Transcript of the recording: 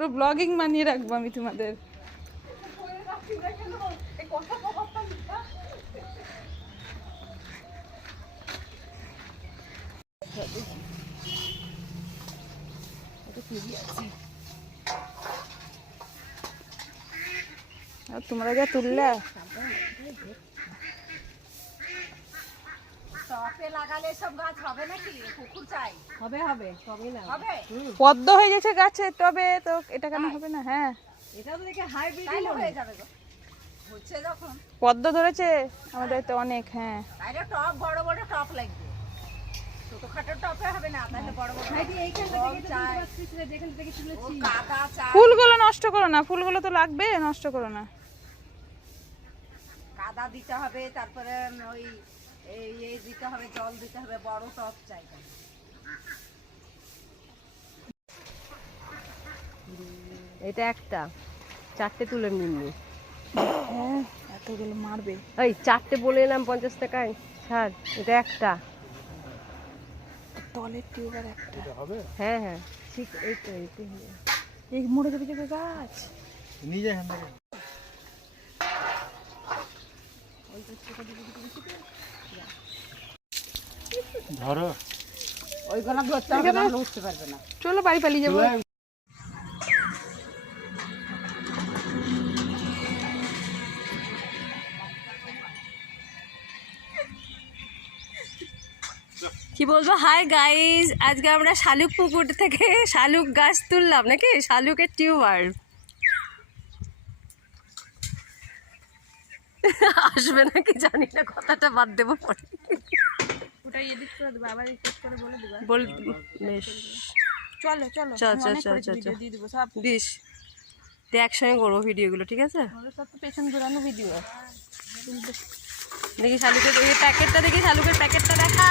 পুরো ব্লগিং বানিয়ে রাখব আমি তোমাদের। তোমরা যা তুললে টপে লাগালে সব গাছ হবে নাকি? পুকুর চাই। হবে হবে হবে না। হবে? পদ্ম হয়ে গেছে গাছে তবে তো এটা কেন হবে না? হ্যাঁ। এটা তো দেখে হাইব্রিড হয়ে যাবে গো। হচ্ছে যখন। পদ্ম ধরেছে? আমাদের তো অনেক হ্যাঁ। তাইলে টপ বড় বড় টপ লাগবে। ছোটখাটো টপে হবে না তাহলে বড় বড় ভাইটি এইখান টপ থেকে চাই। তো যেখান থেকে ও তুলেছি কাদা চাই। ফুলগুলো নষ্ট করো না ফুলগুলো তো লাগবে নষ্ট করো না। কাদা দিতে হবে তারপরে ওই এই এই দিতে হবে জল দিতে হবে বড় টপ চাই। এটা একটা। চারটে তুলে নিননি। হ্যাঁ এতগুলো মারবে। এই চারটে বলে এলাম পঞ্চাশ টাকায়। ছাড় এটা একটা। তলের টিউবার একটা। হবে? হ্যাঁ হ্যাঁ ঠিক এই তো এই মরে যাবে যাবে গাছ। নিয়ে যায় ধরো। ধরতে হবে না উঠতে পারবে না। চলো বাড়ি পালিয়ে যাব। কি বলব? হাই গাইস আজকে আমরা শালুক পুকুর থেকে শালুক গাছ তুললাম নাকি? শালুকের টিউবার আসবে নাকি? জানি না কথাটা বাদ দেবো পরে। ওটা এডিট করে দেবো আবার রিকোয়েস্ট করে বলে দেবো বল বেশ। চলো চলো চল, চল, চল, চল, চল। দিয়ে দেবো সব দিস। তো একসঙ্গে করব ভিডিওগুলো ঠিক আছে? সব তো পেছন ঘোরানো ভিডিও দেখি শালুকের এই প্যাকেটটা দেখি শালুকের প্যাকেটটা দেখা।